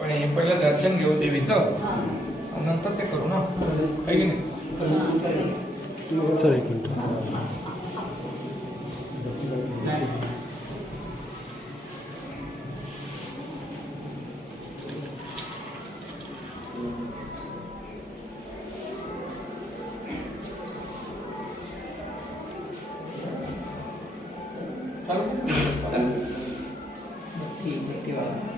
पण हे पहिलं दर्शन घेऊ देवीचं. नंतर ते करू ना. है की नाही? सर एक मिनिट. आहे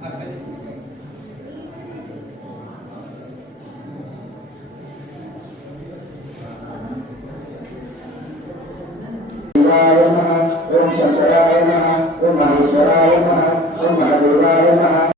Om Shankaraya Namaha Om Maheshwaraya Namaha